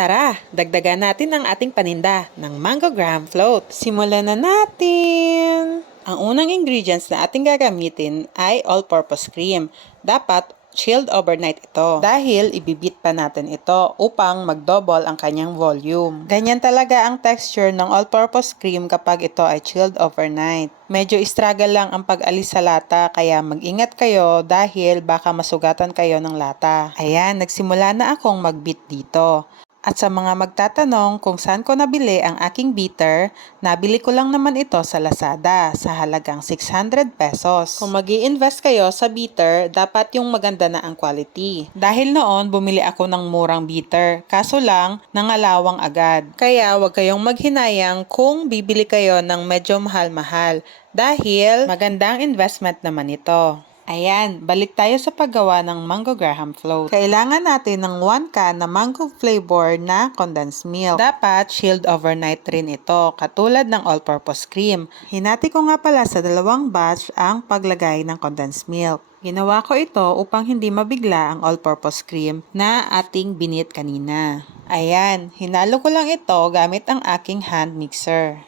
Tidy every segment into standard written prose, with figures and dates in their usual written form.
Tara, dagdagan natin ang ating paninda ng mango graham float. Simulan na natin! Ang unang ingredients na ating gagamitin ay all-purpose cream. Dapat chilled overnight ito dahil ibibit pa natin ito upang mag-double ang kanyang volume. Ganyan talaga ang texture ng all-purpose cream kapag ito ay chilled overnight. Medyo struggle lang ang pag-alis sa lata kaya mag-ingat kayo dahil baka masugatan kayo ng lata. Ayan, nagsimula na akong mag-beat dito. At sa mga magtatanong kung saan ko nabili ang aking beater, nabili ko lang naman ito sa Lazada sa halagang 600 pesos. Kung mag-i-invest kayo sa beater, dapat yung maganda na ang quality. Dahil noon, bumili ako ng murang beater, kaso lang, nangalawang agad. Kaya huwag kayong maghinayang kung bibili kayo ng medyo mahal-mahal dahil magandang investment naman ito. Ayan, balik tayo sa paggawa ng mango graham float. Kailangan natin ng 1 can na mango flavor na condensed milk. Dapat chilled overnight rin ito, katulad ng all-purpose cream. Hinati ko nga pala sa 2 batch ang paglagay ng condensed milk. Ginawa ko ito upang hindi mabigla ang all-purpose cream na ating binit kanina. Ayan, hinalo ko lang ito gamit ang aking hand mixer.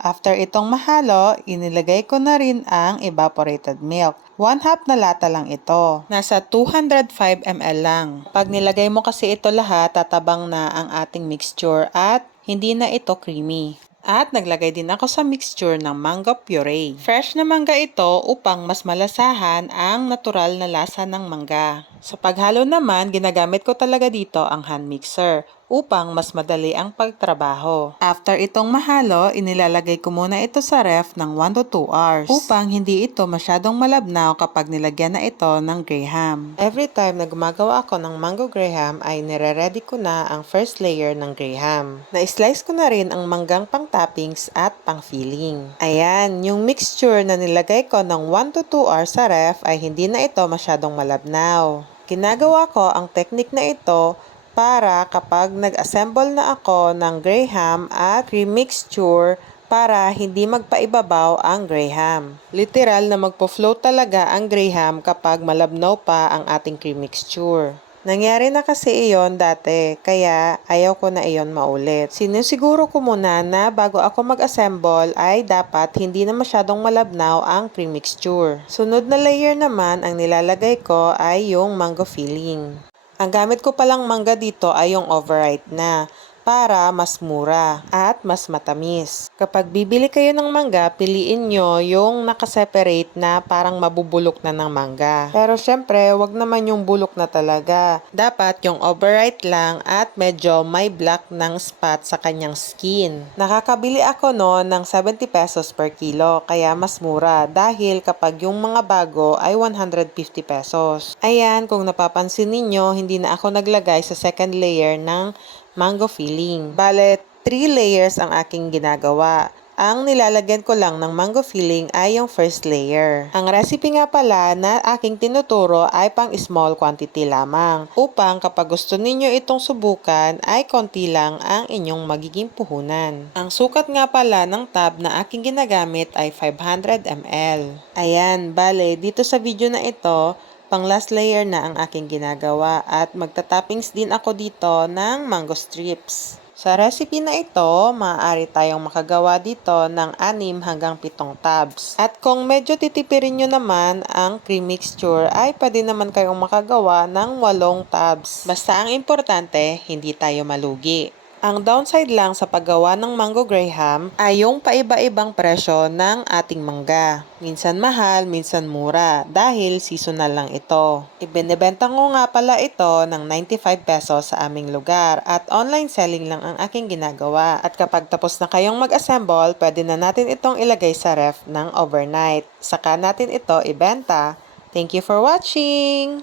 After itong mahalo, inilagay ko na rin ang evaporated milk. 1/2 na lata lang ito. Nasa 205 ml lang. Pag nilagay mo kasi ito lahat, tatabang na ang ating mixture at hindi na ito creamy. At naglagay din ako sa mixture ng mango puree. Fresh na mangga ito upang mas malasahan ang natural na lasa ng mangga. Sa paghalo naman, ginagamit ko talaga dito ang hand mixer upang mas madali ang pagtrabaho. After itong mahalo, inilalagay ko muna ito sa ref ng 1 to 2 hours upang hindi ito masyadong malabnaw kapag nilagyan na ito ng graham. Every time na gumagawa ako ng mango graham ay nire-ready ko na ang first layer ng graham. Na-slice ko na rin ang manggang pang toppings at pang filling. Ayan, yung mixture na nilagay ko ng 1 to 2 hours sa ref ay hindi na ito masyadong malabnaw. Ginagawa ko ang technique na ito para kapag nag-assemble na ako ng graham at cream mixture para hindi magpaibabaw ang graham. Literal na magpo-float talaga ang graham kapag malabnaw pa ang ating cream mixture. Nangyari na kasi iyon dati, kaya ayaw ko na iyon maulit. Sinisiguro ko muna na bago ako mag-assemble ay dapat hindi na masyadong malabnaw ang cream mixture. Sunod na layer naman ang nilalagay ko ay yung mango filling. Ang gamit ko palang mangga dito ay yung overripe na para mas mura at mas matamis. Kapag bibili kayo ng mangga, piliin nyo yung nakaseparate na parang mabubulok na ng mangga. Pero syempre, wag naman yung bulok na talaga. Dapat yung overripe lang at medyo may black ng spot sa kanyang skin. Nakakabili ako noon ng 70 pesos per kilo, kaya mas mura dahil kapag yung mga bago ay 150 pesos. Ayan, kung napapansin ninyo, hindi na ako naglagay sa second layer ng mango filling. Bale, 3 layers ang aking ginagawa. Ang nilalagyan ko lang ng mango filling ay yung first layer. Ang recipe nga pala na aking tinuturo ay pang small quantity lamang upang kapag gusto ninyo itong subukan ay konti lang ang inyong magiging puhunan. Ang sukat nga pala ng tab na aking ginagamit ay 500 ml. Ayan, bale, dito sa video na ito, pang last layer na ang aking ginagawa at magta-toppings din ako dito ng mango strips. Sa recipe na ito, maaari tayong makagawa dito ng 6 hanggang 7 tabs. At kung medyo titipirin nyo naman ang cream mixture ay pwede naman kayong makagawa ng 8 tabs. Basta ang importante, hindi tayo malugi. Ang downside lang sa paggawa ng mango graham ay yung paiba-ibang presyo ng ating mangga. Minsan mahal, minsan mura dahil seasonal lang ito. Ibinebenta ko nga pala ito ng 95 pesos sa aming lugar at online selling lang ang aking ginagawa. At kapag tapos na kayong mag-assemble, pwede na natin itong ilagay sa ref ng overnight. Saka natin ito ibenta. Thank you for watching!